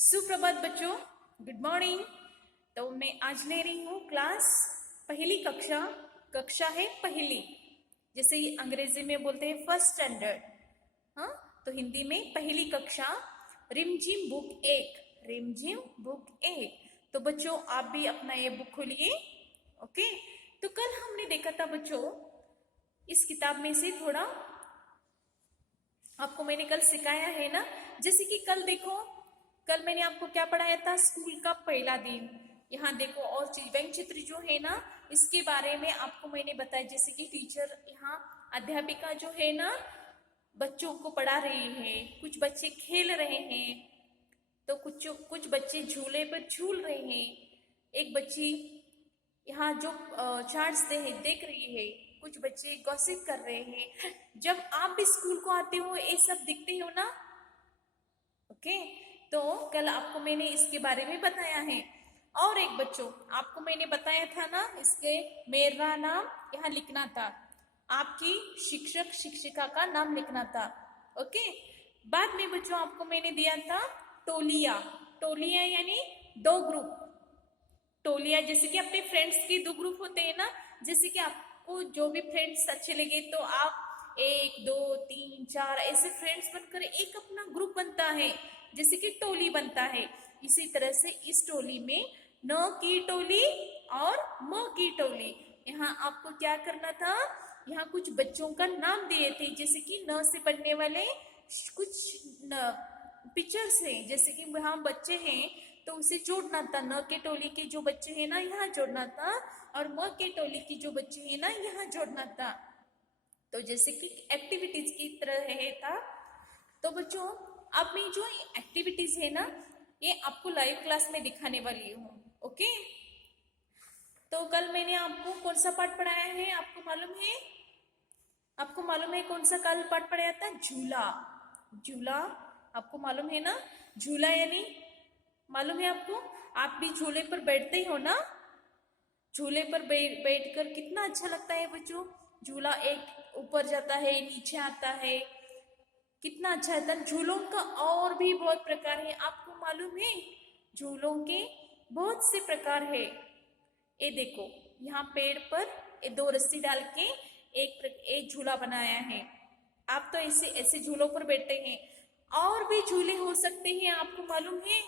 सुप्रभात बच्चों, good morning. तो मैं आज ले रही हूँ क्लास पहली कक्षा। कक्षा है पहली, जैसे ही अंग्रेजी में बोलते हैं फर्स्ट स्टैंडर्ड। हाँ, तो हिंदी में पहली कक्षा, रिमझिम बुक एक। रिमझिम बुक एक। तो बच्चों आप भी अपना ये बुक खोलिए। ओके। तो कल हमने देखा था बच्चों, इस किताब में से थोड़ा आपको मैंने कल सिखाया है ना। जैसे कि कल देखो, कल मैंने आपको क्या पढ़ाया था, स्कूल का पहला दिन। यहाँ देखो, और चीज व्यंग चित्र जो है ना, इसके बारे में आपको मैंने बताया। जैसे कि टीचर यहाँ अध्यापिका जो है ना, बच्चों को पढ़ा रही है, कुछ बच्चे खेल रहे हैं, तो कुछ बच्चे झूले पर झूल रहे हैं। एक बच्ची यहाँ जो चार्ट्स देख रही है, कुछ बच्चे गॉसिप कर रहे हैं। जब आप भी स्कूल को आते हो ये सब दिखते हो ना। ओके। तो कल आपको मैंने इसके बारे में बताया है। और एक बच्चों, आपको मैंने बताया था ना, इसके मेरा नाम यहाँ लिखना था, आपकी शिक्षक शिक्षिका का नाम लिखना था। ओके। बाद में बच्चों आपको मैंने दिया था टोलिया। टोलिया यानी दो ग्रुप। टोलिया जैसे कि अपने फ्रेंड्स के दो ग्रुप होते हैं ना। जैसे कि आपको जो भी फ्रेंड्स अच्छे लगे तो आप एक दो तीन चार ऐसे फ्रेंड्स बनकर एक अपना ग्रुप बनता है, जैसे कि टोली बनता है। इसी तरह से इस टोली में न की टोली और म की टोली। यहाँ आपको क्या करना था, यहाँ कुछ बच्चों का नाम दिए थे, जैसे कि न से बनने वाले कुछ पिक्चर्स हैं। जैसे कि यहाँ बच्चे हैं तो उसे जोड़ना था। न के टोली के जो बच्चे हैं ना यहाँ जोड़ना था, और म के टोली की जो बच्चे हैं ना यहाँ जोड़ना था। तो जैसे कि एक्टिविटीज की तरह है था। तो बच्चों अब मैं जो एक्टिविटीज है ना, ये आपको लाइव क्लास में दिखाने वाली हूँ। ओके। तो कल मैंने आपको कौन सा पाठ पढ़ाया है, आपको मालूम है? आपको मालूम है कौन सा कल पाठ पढ़ाया था? झूला। झूला आपको मालूम है ना? झूला यानी मालूम है आपको? आप भी झूले पर बैठते हो ना? झूले पर बैठकर कितना अच्छा लगता है बच्चों। झूला एक ऊपर जाता है, नीचे आता है, कितना अच्छा है। झूलों का और भी बहुत प्रकार है, आपको मालूम है? झूलों के बहुत से प्रकार है। ये देखो, यहाँ पेड़ पर ये दो रस्सी डाल के एक झूला बनाया है। आप तो ऐसे ऐसे झूलों पर बैठते हैं। और भी झूले हो सकते हैं, आपको मालूम है?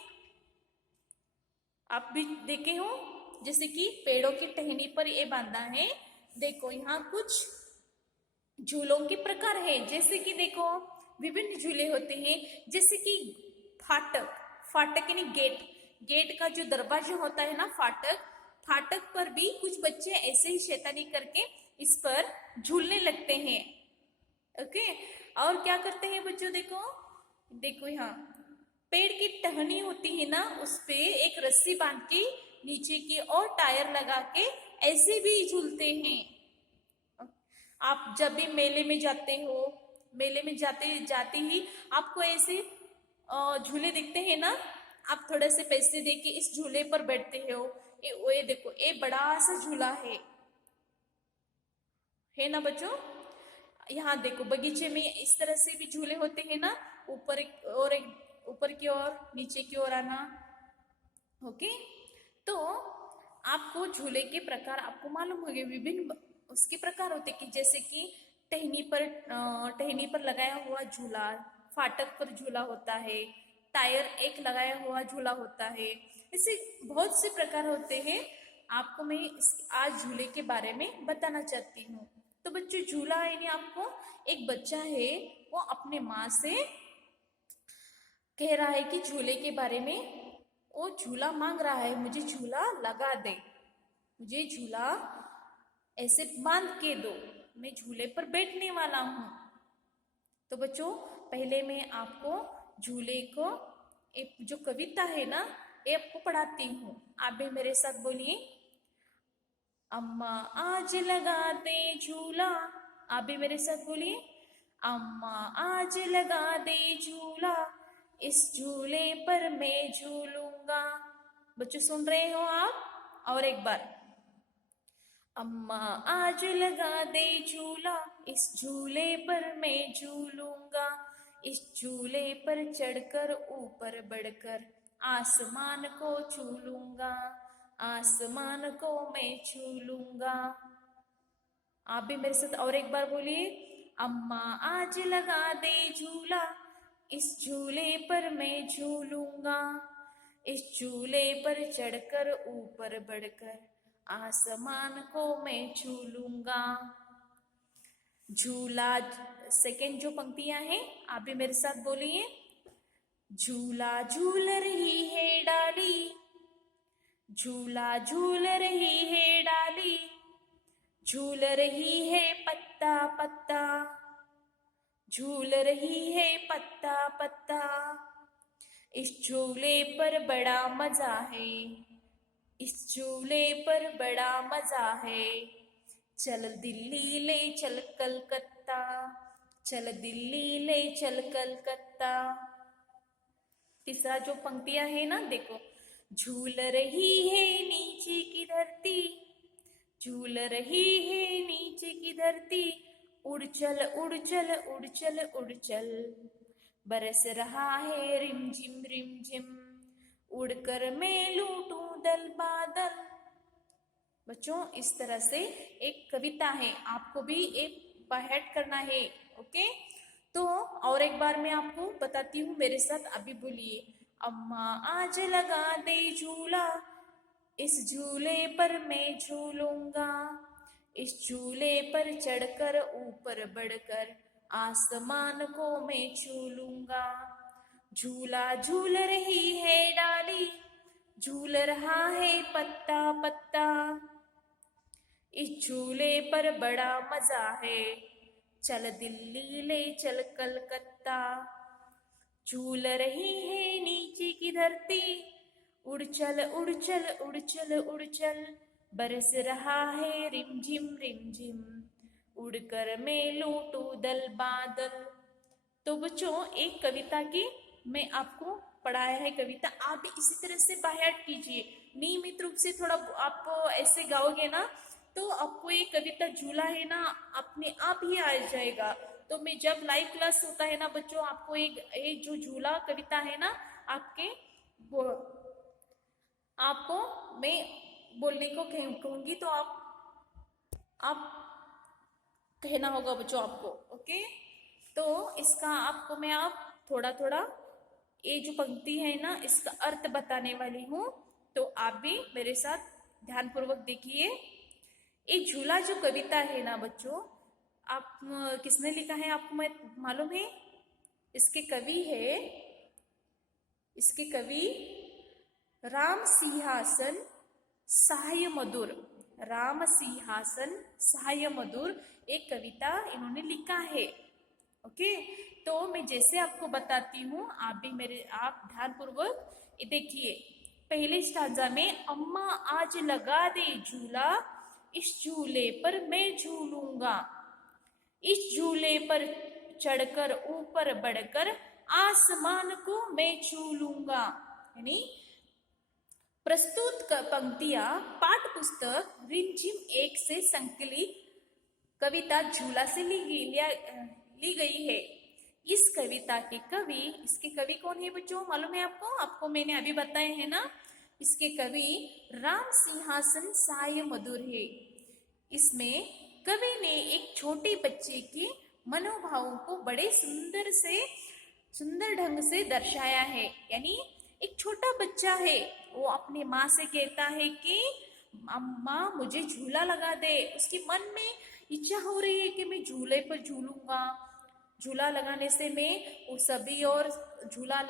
आप भी देखे हो, जैसे कि पेड़ों की टहनी पर ये बांधा है। देखो यहाँ कुछ झूलों के प्रकार है। जैसे कि देखो, विभिन्न झूले होते हैं, जैसे कि फाटक। फाटक यानी गेट। गेट का जो दरवाजा होता है ना, फाटक, फाटक पर भी कुछ बच्चे ऐसे ही शैतानी करके इस पर झूलने लगते हैं। ओके। और क्या करते हैं बच्चों, देखो देखो, यहाँ पेड़ की टहनी होती है ना, उस पे एक रस्सी बांध के नीचे की और टायर लगा के ऐसे भी झूलते हैं। आप जब भी मेले में जाते हो, मेले में जाते ही आपको ऐसे झूले दिखते हैं ना, आप थोड़े से पैसे दे के इस झूले पर बैठते हो। ये देखो, ये बड़ा सा झूला है ना बच्चों? यहाँ देखो, बगीचे में इस तरह से भी झूले होते हैं ना, एक ऊपर की ओर, नीचे की ओर आना। ओके। तो आपको झूले के प्रकार आपको मालूम हो गए, विभिन्न उसके प्रकार होते कि जैसे कि टहनी पर लगाया हुआ झूला, फाटक पर झूला होता है, टायर एक लगाया हुआ झूला होता है। ऐसे बहुत से प्रकार होते हैं। आपको मैं आज झूले के बारे में बताना चाहती हूँ। तो बच्चों, झूला यानी आपको एक बच्चा है, वो अपने माँ से कह रहा है कि झूले के बारे में, वो झूला मांग रहा है, मुझे झूला लगा दे, मुझे झूला ऐसे बांध के दो, मैं झूले पर बैठने वाला हूँ। तो बच्चों पहले मैं आपको झूले को एक जो कविता है ना, ये आपको पढ़ाती हूँ। आप भी मेरे साथ बोलिए, अम्मा आज लगा दे झूला। आप भी मेरे साथ बोलिए, अम्मा आज लगा दे झूला, इस झूले पर मैं झूलूंगा। बच्चों सुन रहे हो आप? और एक बार, अम्मा आज लगा दे झूला, इस झूले पर मैं झूलूंगा, इस झूले पर चढ़कर ऊपर बढ़कर आसमान को छू लूंगा, आसमान को मैं छू लूंगा। आप भी मेरे साथ और एक बार बोलिए, अम्मा आज लगा दे झूला, इस झूले पर मैं झूलूंगा, इस झूले पर चढ़कर ऊपर बढ़कर आसमान को मैं छू लूंगा। झूला, सेकेंड जो पंक्तियां हैं आप भी मेरे साथ बोलिए, झूला झूल रही है डाली, झूला झूल रही है डाली, झूल रही है पत्ता पत्ता, झूल रही है पत्ता पत्ता, इस झूले पर बड़ा मजा है, इस झूले पर बड़ा मजा है, चल दिल्ली ले चल कलकत्ता, चल दिल्ली ले चल कलकत्ता। तीसरा जो पंक्तियां है ना देखो, झूल रही है नीचे की धरती, झूल रही है नीचे की धरती, उड़ चल उड़ चल उड़ चल उड़ चल, बरस रहा है रिमझिम रिमझिम, उड़कर मैं लूटूं दल बादल। बच्चों इस तरह से एक कविता है, आपको भी एक बायहर्ट करना है। ओके, तो और एक बार मैं आपको बताती हूँ, मेरे साथ अभी बोलिए, अम्मा आज लगा दे झूला, इस झूले पर मैं झूलूंगा, इस झूले पर चढ़कर ऊपर बढ़कर आसमान को मैं छू लूंगा, झूला झूल रही है डाली, झूल रहा है पत्ता पत्ता, इस झूले पर बड़ा मजा है, चल दिल्ली ले चल कलकत्ता, झूल रही है नीचे की धरती, उड़ चल उड़ चल उड़ चल उड़ चल, बरस रहा है रिमझिम रिमझिम, उड़कर मैं लूटूं दल बादल। तो बच्चों एक कविता की मैं आपको पढ़ाया है कविता, आप भी इसी तरह से बायहर्ट कीजिए, नियमित रूप से थोड़ा आप ऐसे गाओगे ना तो आपको ये कविता झूला है ना अपने आप ही आ जाएगा। तो मैं जब लाइव क्लास होता है ना बच्चों, आपको एक जो झूला कविता है ना आपके वो आपको मैं बोलने को कहूंगी, तो आप कहना होगा बच्चों आपको। ओके, तो इसका आपको मैं आप थोड़ा थोड़ा ये जो पंक्ति है ना इसका अर्थ बताने वाली हूँ, तो आप भी मेरे साथ ध्यानपूर्वक देखिए। ये झूला जो कविता है ना बच्चों, आप किसने लिखा है आपको मैं मालूम है? इसके कवि राम सिंहासन सहाय मधुर, राम सिंहासन सहाय मधुर एक कविता इन्होंने लिखा है। ओके, तो मैं जैसे आपको बताती हूँ आप ध्यानपूर्वक देखिए। पहले स्टांजा में, अम्मा आज लगा दे झूला, इस झूले पर मैं झूलूंगा, इस झूले पर चढ़कर ऊपर बढ़कर आसमान को मैं छू लूंगा। यानी प्रस्तुत पंक्तियां पाठ पुस्तक रिमझिम 1 से संकलित कविता झूला से ली गई है। इस कविता के इसके कवि कौन है बच्चों, मालूम है आपको? आपको मैंने अभी बताया है ना, इसके कवि राम सिंहासन सहाय मधुर है। इसमें कवि ने एक छोटे बच्चे के मनोभावों को बड़े सुंदर ढंग से दर्शाया है। यानी एक छोटा बच्चा है, वो अपने माँ से कहता है कि अम्मा मुझे झूला लगा दे। उसके मन में इच्छा हो रही है कि मैं झूले पर झूलूंगा, झूला लगाने से मैं वो सभी और झूला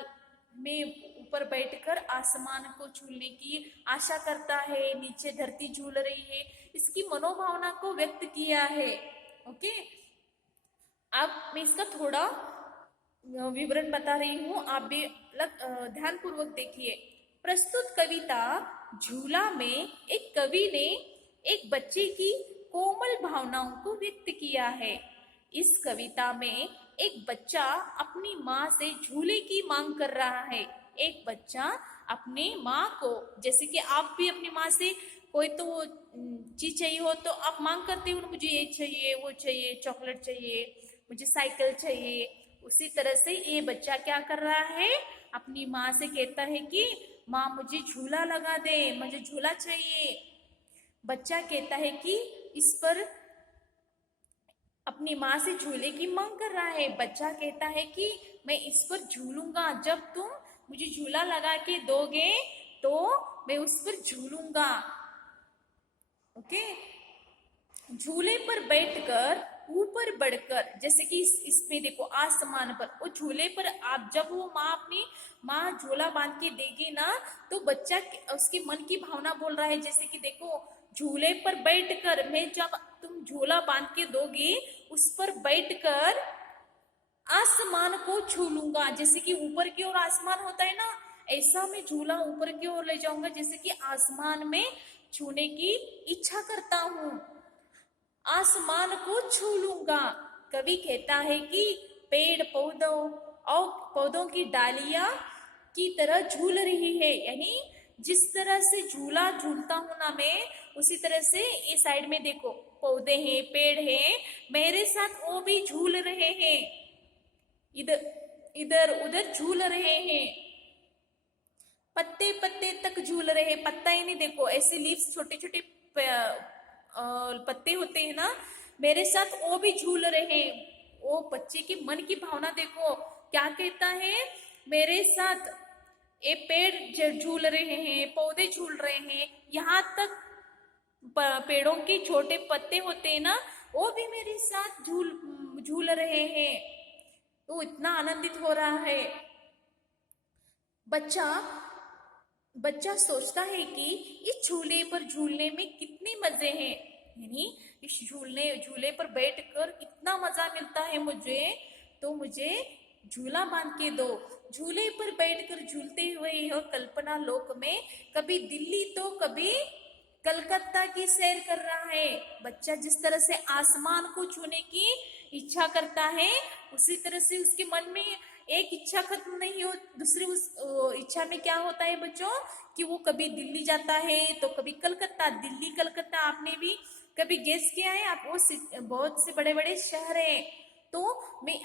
में ऊपर बैठकर आसमान को छूने की आशा करता है, नीचे धरती झूल रही है, इसकी मनोभावना को व्यक्त किया है। ओके, अब मैं इसका थोड़ा विवरण बता रही हूँ, आप भी ध्यानपूर्वक देखिए। प्रस्तुत कविता झूला में एक कवि ने एक बच्चे की कोमल भावनाओं को व्यक्त किया है। इस कविता में एक बच्चा अपनी माँ से झूले की मांग कर रहा है। एक बच्चा अपने माँ को, जैसे कि आप भी अपनी माँ से कोई तो चीज चाहिए हो तो आप मांग करते हो, मुझे ये चाहिए, वो चाहिए, चॉकलेट चाहिए, मुझे साइकिल चाहिए। उसी तरह से ये बच्चा क्या कर रहा है, अपनी माँ से कहता है कि माँ मुझे झूला लगा दे, मुझे झूला चाहिए। बच्चा कहता है कि इस पर अपनी माँ से झूले की मांग कर रहा है। बच्चा कहता है कि मैं इस पर झूलूंगा, जब तुम मुझे झूला लगा के दोगे तो मैं उस पर झूलूंगा। ओके, झूले पर बैठकर ऊपर बढ़कर, जैसे कि इसमें देखो आसमान पर, वो झूले पर आप जब वो माँ अपनी माँ झूला बांध के देगी ना, तो बच्चा उसके मन की भावना बोल रहा है। जैसे कि देखो झूले पर बैठकर, मैं जब तुम झूला बांध के दोगी उस पर बैठकर आसमान को छू लूंगा। जैसे कि ऊपर की ओर आसमान होता है ना, ऐसा मैं झूला ऊपर की ओर ले जाऊंगा, जैसे कि आसमान में छूने की इच्छा करता हूँ, आसमान को छू लूंगा। कवि कहता है कि पेड़ पौधों और पौधों की डालियां की तरह झूल रही है, यानी जिस तरह से झूला झूलता हूं ना मैं, उसी तरह से ये साइड में देखो पौधे हैं, पेड़ हैं, मेरे साथ वो भी झूल रहे हैं, इधर इधर उधर झूल रहे हैं, पत्ते पत्ते तक झूल रहे हैं। पत्ता ही नहीं, देखो ऐसे लीव्स छोटे छोटे पत्ते होते हैं ना, मेरे साथ वो भी झूल रहे हैं। वो बच्चे की मन की भावना देखो, क्या कहता है, मेरे साथ ये पेड़ झूल रहे हैं, पौधे झूल रहे हैं, यहाँ तक पेड़ों के छोटे पत्ते होते हैं ना, वो भी मेरे साथ झूल रहे हैं। तो इतना आनंदित हो रहा है। बच्चा बच्चा सोचता है कि इस झूले पर झूलने में कितने मजे हैं, यानी इस झूले पर बैठकर कितना मजा मिलता है मुझे, तो मुझे झूला बांध के दो। झूले पर बैठकर झूलते हुए यह कल्पना लोक में कभी दिल्ली तो कभी कलकत्ता की सैर कर रहा है। बच्चा जिस तरह से आसमान को छूने की इच्छा करता है, उसी तरह से उसके मन में एक इच्छा खत्म नहीं हो, दूसरी उस इच्छा में क्या होता है बच्चों, कि वो कभी दिल्ली जाता है तो कभी कलकत्ता। दिल्ली कलकत्ता आपने भी कभी गेस किया है? आप वो बहुत से बड़े बड़े शहर है। तो मैं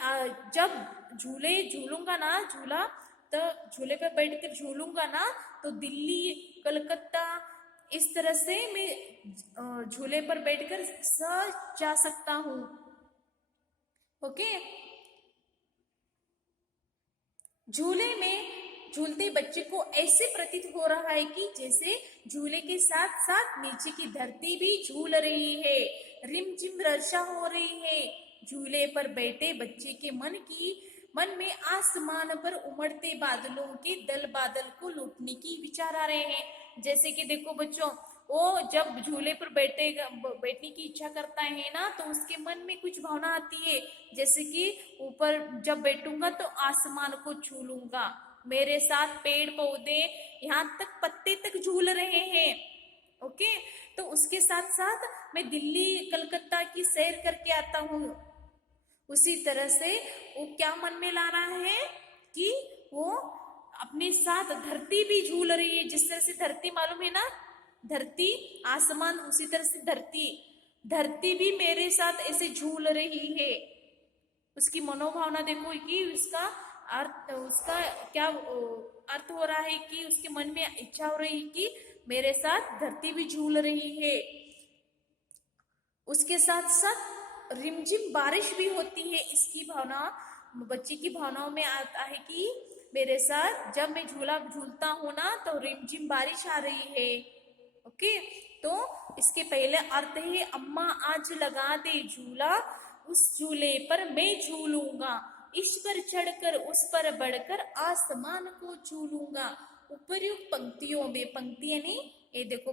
जब झूले झूलूंगा ना, झूला तो झूले पे बैठकर झूलूंगा ना, तो दिल्ली कलकत्ता इस तरह से मैं झूले पर बैठकर सहज जा सकता हूँ। ओके, झूले में झूलते बच्चे को ऐसे प्रतीत हो रहा है कि जैसे झूले के साथ साथ नीचे की धरती भी झूल रही है, रिमझिम वर्षा हो रही है। झूले पर बैठे बच्चे के मन में आसमान पर उमड़ते बादलों के दल बादल को लूटने की विचार आ रहे हैं। जैसे कि देखो बच्चों, वो जब झूले पर बैठने की इच्छा करता है ना, तो उसके मन में कुछ भावना आती है, जैसे कि ऊपर जब बैठूंगा तो आसमान को छू लूंगा, मेरे साथ पेड़ पौधे यहाँ तक पत्ते तक झूल रहे हैं। ओके, तो उसके साथ साथ मैं दिल्ली कलकत्ता की सैर करके आता हूँ। उसी तरह से वो क्या मन में ला रहा है कि वो अपने साथ धरती भी झूल रही है। जिस तरह से धरती मालूम है ना, धरती आसमान, उसी तरह से धरती भी मेरे साथ ऐसे झूल रही है। उसकी मनोभावना देखो कि उसका क्या अर्थ हो रहा है, कि उसके मन में इच्छा हो रही है कि मेरे साथ धरती भी झूल रही है। उसके साथ साथ रिमझिम बारिश भी होती है। इसकी भावना बच्चे की भावनाओं में आता है कि मेरे साथ जब मैं झूला झूलता हूँ ना, तो रिमझिम बारिश आ रही है। ओके, तो इसके पहले अर्थ है, अम्मा आज लगा दे झूला, उस झूले पर मैं झूलूंगा, इस पर चढ़कर उस पर बढ़कर आसमान को झूलूंगा। उपर्युक्त पंक्तियों में, पंक्ति यानी ये देखो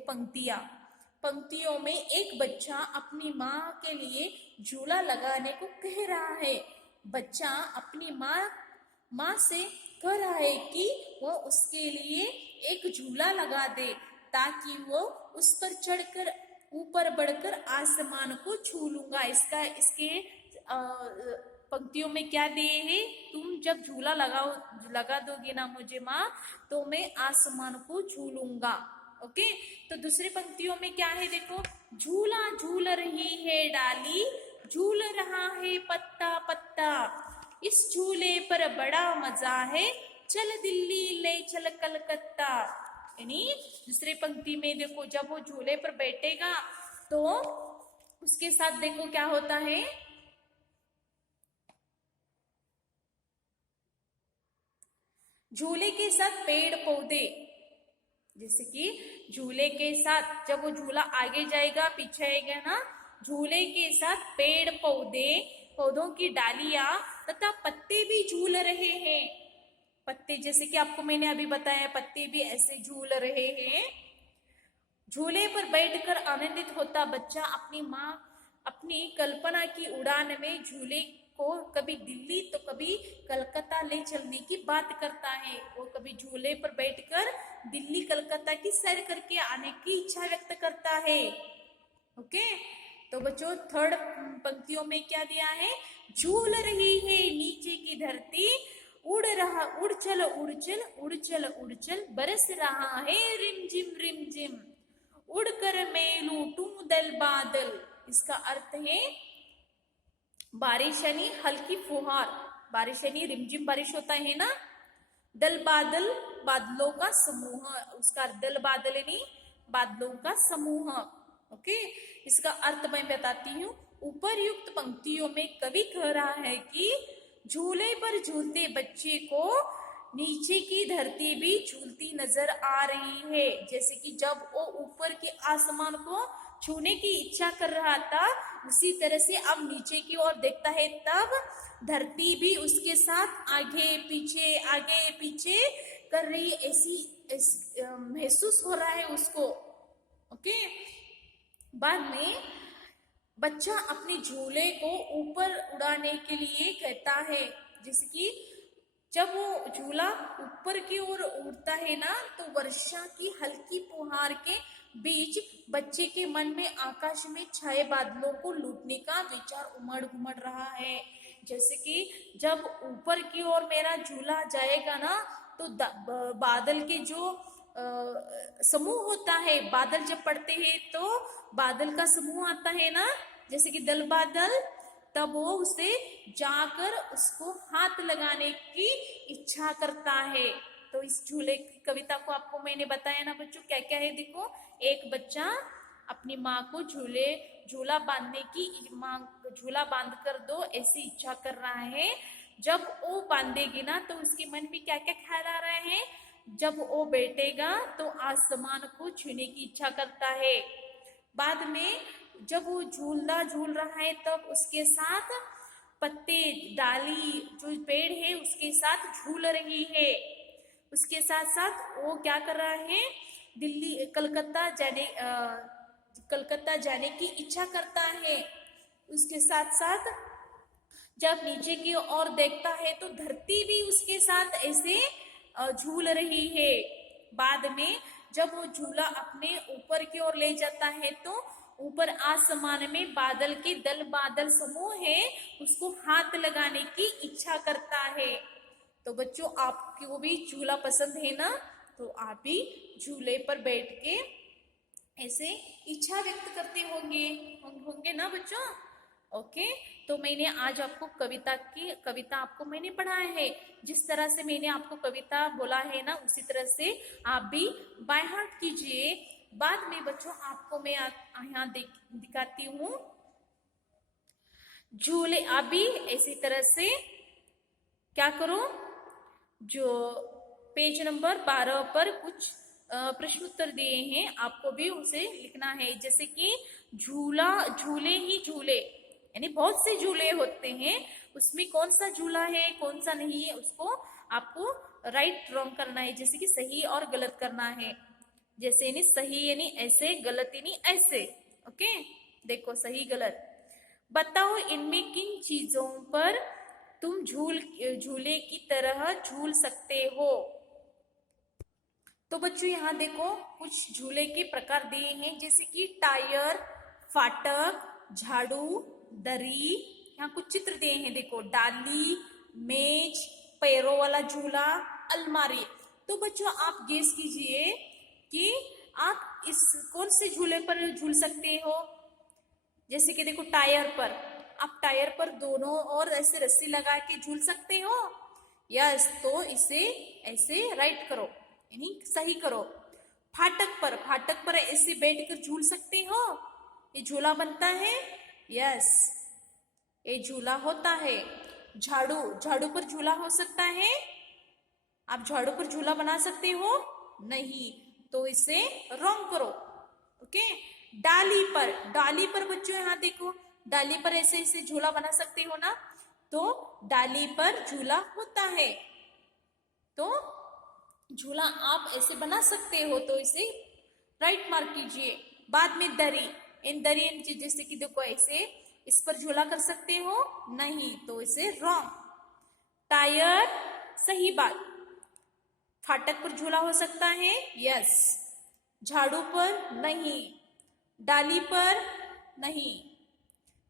पंक्तियों में एक बच्चा अपनी माँ के लिए झूला लगाने को कह रहा है। बच्चा अपनी माँ से कह रहा है कि वो उसके लिए एक झूला लगा दे, ताकि वो उस पर चढ़कर ऊपर बढ़कर आसमान को छू लूंगा। इसके पंक्तियों में क्या दिए हैं, तुम जब झूला लगा दोगे ना मुझे माँ, तो मैं आसमान को छू लूंगा। ओके, तो दूसरी पंक्तियों में क्या है देखो, झूला झूल रही है डाली, झूल रहा है पत्ता पत्ता, इस झूले पर बड़ा मजा है, चल दिल्ली ले चल कलकत्ता। यानी दूसरे पंक्ति में देखो जब वो झूले पर बैठेगा तो उसके साथ देखो क्या होता है, झूले के साथ पेड़ पौधे, जैसे कि झूले के साथ जब वो झूला आगे जाएगा पीछे आएगा ना, झूले के साथ पेड़ पौधे, पौधों की डालियां तथा पत्ते भी झूल रहे हैं। पत्ते जैसे कि आपको मैंने अभी बताया, पत्ते भी ऐसे झूल रहे हैं। झूले पर बैठकर आनंदित होता बच्चा अपनी माँ अपनी कल्पना की उड़ान में झूले को कभी दिल्ली तो कभी कलकत्ता ले चलने की बात करता है। वो कभी झूले पर बैठकर दिल्ली कलकत्ता की सैर करके आने की इच्छा व्यक्त करता है। ओके, तो बच्चों थर्ड पंक्तियों में क्या दिया है, झूल रही है नीचे की धरती, उड़ रहा उड़ चल उड़ चल उड़ चल उड़ चल, बरस रहा है रिमझिम रिमझिम, उड़कर मैं लूटूं दल बादल। इसका अर्थ है बारिश यानी हल्की फुहार, बारिश यानी रिमझिम बारिश होता है ना, दल बादल बादलों का समूह, उसका दल बादल यानी बादलों का समूह। ओके, इसका अर्थ मैं बताती हूँ। उपरयुक्त पंक्तियों में कवि कह रहा है कि झूले पर झूलते बच्चे को नीचे की धरती भी झूलती नजर आ रही है। जैसे कि जब वो ऊपर के आसमान को छूने की इच्छा कर रहा था, उसी तरह से अब नीचे की ओर देखता है, तब धरती भी उसके साथ आगे पीछे कर रही, ऐसी महसूस हो रहा है उसको। ओके, बाद में बच्चा अपने झूले को ऊपर उड़ाने के लिए कहता है। जैसे कि जब वो झूला ऊपर की ओर उड़ता है ना, तो वर्षा की हल्की फुहार के बीच बच्चे के मन में आकाश में छाए बादलों को लूटने का विचार उमड़ घुमड़ रहा है। जैसे कि जब ऊपर की ओर मेरा झूला जाएगा ना, तो बादल के जो समूह होता है, बादल जब पड़ते हैं तो बादल का समूह आता है ना, जैसे कि दल बादल, तब वो उसे जाकर उसको हाथ लगाने की इच्छा करता है। तो इस झूले की कविता को आपको मैंने बताया ना बच्चों, क्या क्या है देखो, एक बच्चा अपनी माँ को झूला बांधने की झूला बांध कर दो ऐसी इच्छा कर रहा है। जब वो बांधेगी ना तो उसके मन में क्या क्या ख्याल आ रहे हैं, जब वो बैठेगा तो आसमान को छूने की इच्छा करता है। बाद में जब वो झूल रहा है तब उसके साथ पत्ते डाली जो पेड़ है उसके साथ झूल रही है। उसके साथ साथ वो क्या कर रहा है, दिल्ली कलकत्ता जाने की इच्छा करता है। उसके साथ साथ जब नीचे की ओर देखता है तो धरती भी उसके साथ ऐसे झूल रही है। बाद में जब वो झूला अपने ऊपर की ओर ले जाता है तो ऊपर आसमान में बादल के दल बादल समूह है, उसको हाथ लगाने की इच्छा करता है। तो बच्चों आपको भी झूला पसंद है ना, तो आप भी झूले पर बैठ के ऐसे इच्छा व्यक्त करते होंगे ना बच्चों। ओके, तो मैंने आज आपको कविता आपको मैंने पढ़ाया है। जिस तरह से मैंने आपको कविता बोला है ना, उसी तरह से आप भी बाय हार्ट कीजिए। बाद में बच्चों आपको मैं यहाँ दिखाती हूँ झूले। आप भी इसी तरह से क्या करो, जो पेज नंबर 12 पर कुछ प्रश्न उत्तर दिए हैं, आपको भी उसे लिखना है। जैसे कि झूले ही झूले, यानी बहुत से झूले होते हैं, उसमें कौन सा झूला है कौन सा नहीं है उसको आपको राइट रॉन्ग करना है। जैसे कि सही और गलत करना है। जैसे यानी सही यानी ऐसे, गलत यानी ऐसे। ओके, देखो सही गलत। बताओ इनमें किन चीजों पर तुम झूले की तरह झूल सकते हो। तो बच्चों यहाँ देखो कुछ झूले के प्रकार दिए हैं, जैसे कि टायर, फाटक, झाड़ू, दरी। यहाँ कुछ चित्र दिए हैं, देखो डाली, मेज, पैरों वाला झूला, अलमारी। तो बच्चों आप गेस कीजिए कि आप इस कौन से झूले पर झूल सकते हो। जैसे कि देखो टायर पर, आप टायर पर दोनों और ऐसे रस्सी लगा के झूल सकते हो, यस, तो इसे ऐसे राइट करो, यानी सही करो। फाटक पर ऐसे बैठकर झूल सकते हो, ये झूला बनता है। यस, ये झूला होता है। झाड़ू पर झूला हो सकता है? आप झाड़ू पर झूला बना सकते हो? नहीं, तो इसे रॉन्ग करो। ओके। डाली पर बच्चों यहाँ देखो, डाली पर ऐसे ऐसे झूला बना सकते हो ना, तो डाली पर झूला होता है, तो झूला आप ऐसे बना सकते हो, तो इसे राइट मार्क कीजिए। बाद में दरी, इन दरी जैसे कि देखो ऐसे इस पर झूला कर सकते हो? नहीं, तो इसे रॉन्ग। टायर, सही बात। फाटक पर झूला हो सकता है? यस। झाड़ू पर नहीं, डाली पर नहीं,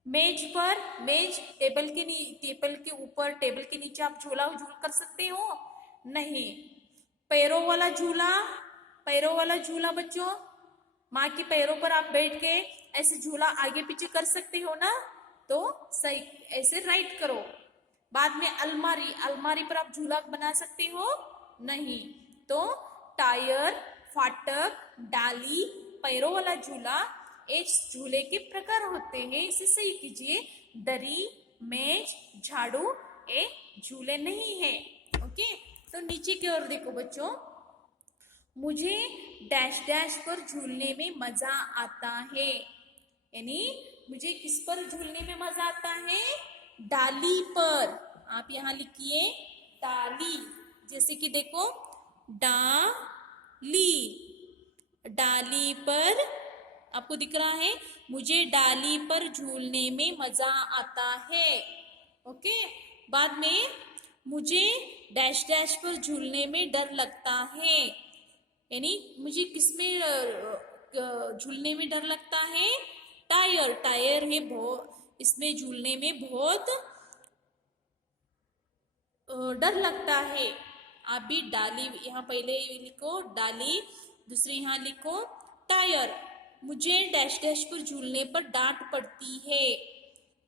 मेज पर, मेज टेबल के ऊपर, टेबल के नीचे आप झूला झूल कर सकते हो? नहीं। पैरों वाला झूला, पैरों वाला झूला बच्चों, माँ के पैरों पर आप बैठ के ऐसे झूला आगे पीछे कर सकते हो ना, तो सही ऐसे राइट करो। बाद में अलमारी, अलमारी पर आप झूला बना सकते हो? नहीं, तो टायर, फाटक, डाली, पैरों वाला झूला, इस झूले के प्रकार होते हैं, इसे सही कीजिए। दरी, मेज, झाड़ू ये झूले नहीं है। ओके, तो नीचे की ओर देखो बच्चों, मुझे डैश डैश पर झूलने में मजा आता है, यानी मुझे किस पर झूलने में मजा आता है? डाली पर। आप यहां लिखिए डाली, जैसे कि देखो डाली, डाली पर आपको दिख रहा है, मुझे डाली पर झूलने में मजा आता है। ओके। बाद में मुझे डैश डैश पर झूलने में डर लगता है, यानी मुझे किसमें झूलने में डर लगता है? टायर, टायर है बहुत, इसमें झूलने में बहुत डर लगता है। आप भी डाली यहाँ पहले लिखो डाली, दूसरे यहाँ लिखो टायर। मुझे डैश डैश पर झूलने पर डांट पड़ती है।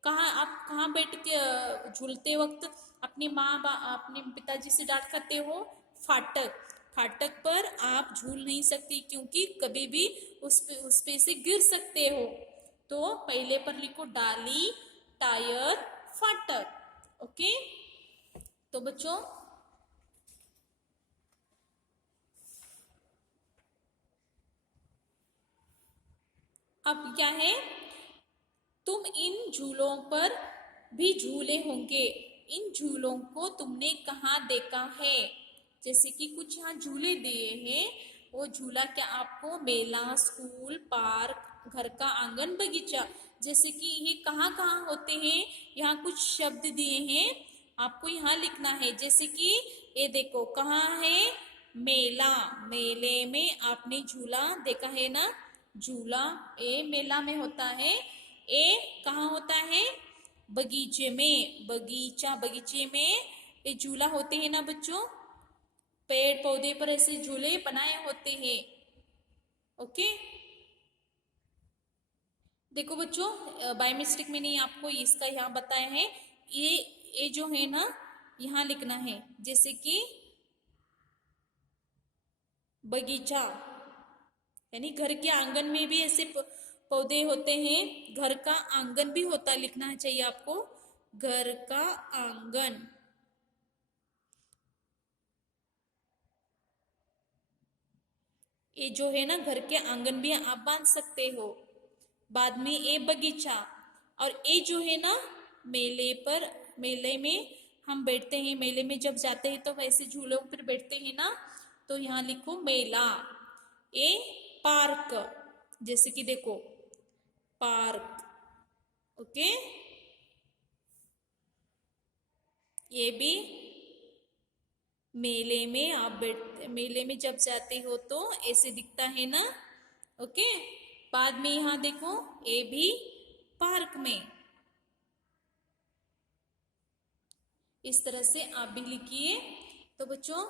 आप कहाँ बैठ के झूलते वक्त अपनी अपने पिताजी से डांट खाते हो? फाटक, फाटक पर आप झूल नहीं सकती, क्योंकि कभी भी उस पे से गिर सकते हो। तो पहले पर लिखो डाली, टायर, फाटक। ओके, तो बच्चों अब क्या है, तुम इन झूलों पर भी झूले होंगे, इन झूलों को तुमने कहाँ देखा है? जैसे कि कुछ यहाँ झूले दिए हैं, वो झूला क्या आपको मेला, स्कूल, पार्क, घर का आंगन, बगीचा, जैसे कि ये कहाँ कहाँ होते हैं, यहाँ कुछ शब्द दिए हैं, आपको यहाँ लिखना है। जैसे कि ये देखो कहाँ है? मेला, मेले में आपने झूला देखा है ना, झूला ए मेला में होता है। ए कहाँ होता है? बगीचे में, बगीचा, बगीचे में ये झूला होते हैं ना बच्चों, पेड़ पौधे पर ऐसे झूले बनाए होते हैं। ओके, देखो बच्चों, बाय मिस्टेक मैंने आपको इसका यहाँ बताया है, ये जो है ना यहाँ लिखना है, जैसे कि बगीचा, यानी घर के आंगन में भी ऐसे पौधे होते हैं, घर का आंगन भी होता, लिखना चाहिए आपको घर का आंगन। ये जो है ना घर के आंगन भी आप बांध सकते हो। बाद में ये बगीचा, और ये जो है ना मेले पर, मेले में हम बैठते हैं, मेले में जब जाते हैं तो वैसे झूलों पर बैठते हैं ना, तो यहाँ लिखो मेला। ये पार्क, जैसे कि देखो पार्क। ओके, ये भी मेले में आप बैठ, मेले में जब जाते हो तो ऐसे दिखता है ना। ओके, बाद में यहाँ देखो ये भी पार्क में, इस तरह से आप भी लिखिए। तो बच्चों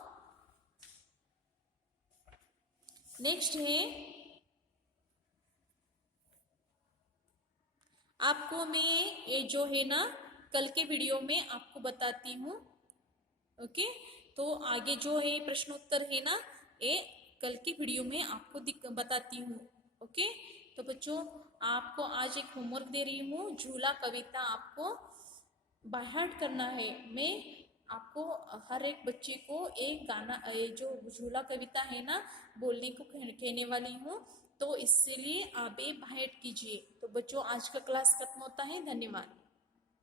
नेक्स्ट है, आपको मैं ये जो है ना कल के वीडियो में आपको बताती हूँ, ओके, तो आगे जो है प्रश्नोत्तर है ना, ये कल की वीडियो में आपको बताती हूँ। ओके, तो बच्चों आपको आज एक होमवर्क दे रही हूँ, झूला कविता आपको बाय हार्ट करना है। मैं आपको हर एक बच्चे को एक गाना, ये जो झूला कविता है ना, बोलने को कहने वाली हूँ, तो इसलिए आप ये बाय हार्ट कीजिए। तो बच्चों आज का क्लास खत्म होता है, धन्यवाद।